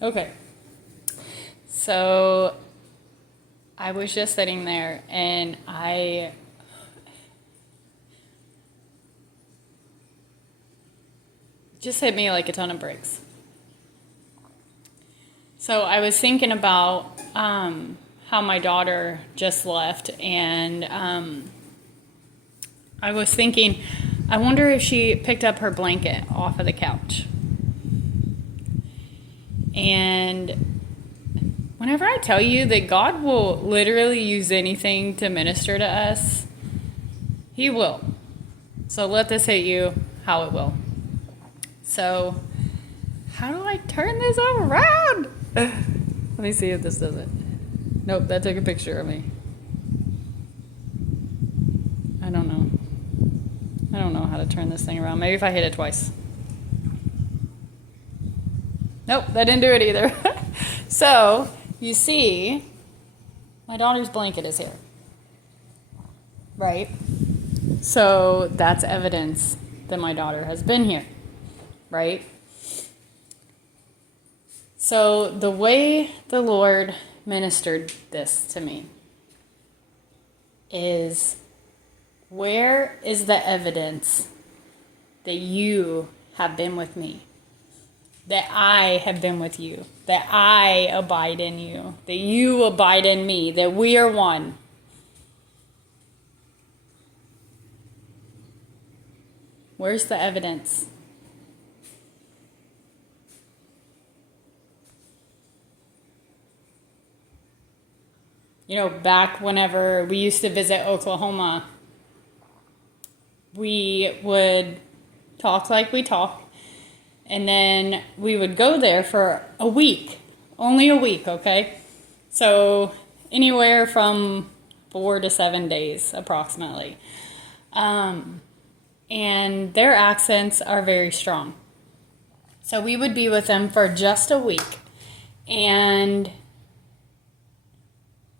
Okay. So I was just sitting there and I just hit me like a ton of bricks. So I was thinking about how my daughter just left, and I was thinking, I wonder if she picked up her blanket off of the couch. And whenever I tell you that God will literally use anything to minister to us, He will. So let this hit you how it will. So, how do I turn this around? Let me see if this does it. Nope, that took a picture of me. I don't know. I don't know how to turn this thing around. Maybe if I hit it twice. Nope, that didn't do it either. So, you see, my daughter's blanket is here. Right? So, that's evidence that my daughter has been here. Right? So, the way the Lord ministered this to me is, where is the evidence that you have been with me? That I have been with you? That I abide in you? That you abide in me? That we are one? Where's the evidence? You know, back whenever we used to visit Oklahoma, we would talk like we talk, and then we would go there for a week. Only a week, okay? So anywhere from 4 to 7 days, approximately. And their accents are very strong. So we would be with them for just a week, and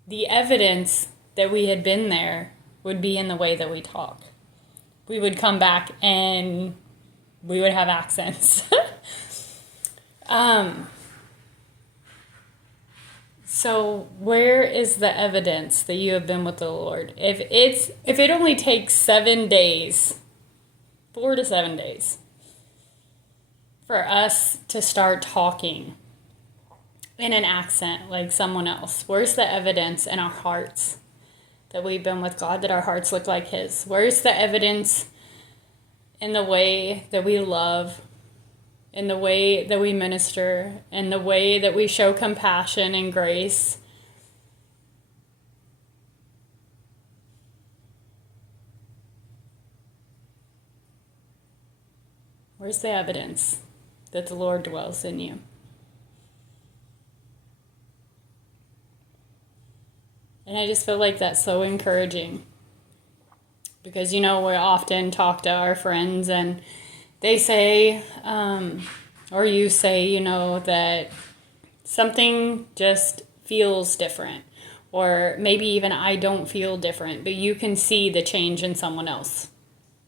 the evidence that we had been there would be in the way that we talk. We would come back and we would have accents. So where is the evidence that you have been with the Lord? If it only takes 7 days, 4 to 7 days, for us to start talking in an accent like someone else, where's the evidence in our hearts that we've been with God, that our hearts look like His? Where's the evidence in the way that we love, in the way that we minister, in the way that we show compassion and grace? Where's the evidence that the Lord dwells in you? And I just feel like that's so encouraging. Because, you know, we often talk to our friends and they say, or you say, you know, that something just feels different. Or maybe even I don't feel different, but you can see the change in someone else.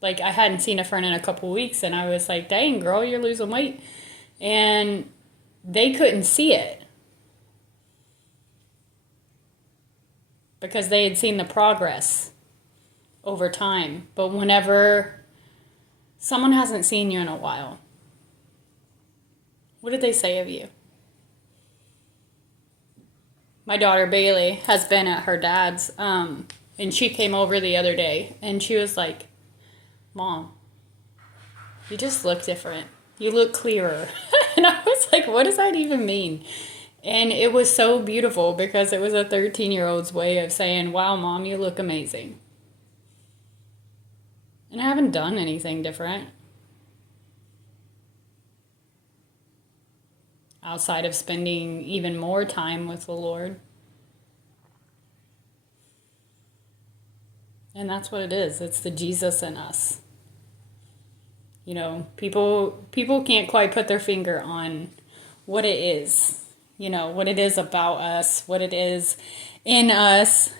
Like, I hadn't seen a friend in a couple weeks and I was like, dang, girl, you're losing weight. And they couldn't see it, because they had seen the progress over time. But whenever someone hasn't seen you in a while, what did they say of you? My daughter Bailey has been at her dad's, and she came over the other day and she was like, Mom, you just look different. You look clearer. And I was like, what does that even mean? And it was so beautiful because it was a 13-year-old's way of saying, wow, Mom, you look amazing. And I haven't done anything different outside of spending even more time with the Lord. And that's what it is. It's the Jesus in us. You know, people can't quite put their finger on what it is. You know, what it is about us, what it is in us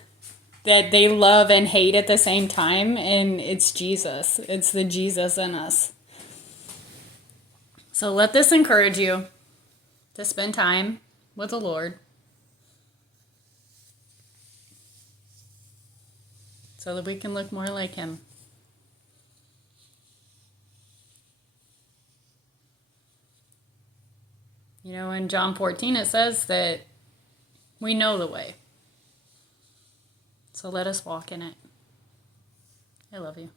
that they love and hate at the same time. And it's Jesus. It's the Jesus in us. So let this encourage you. to spend time with the Lord so that we can look more like Him. You know, in John 14 it says that we know the way. So let us walk in it. I love you.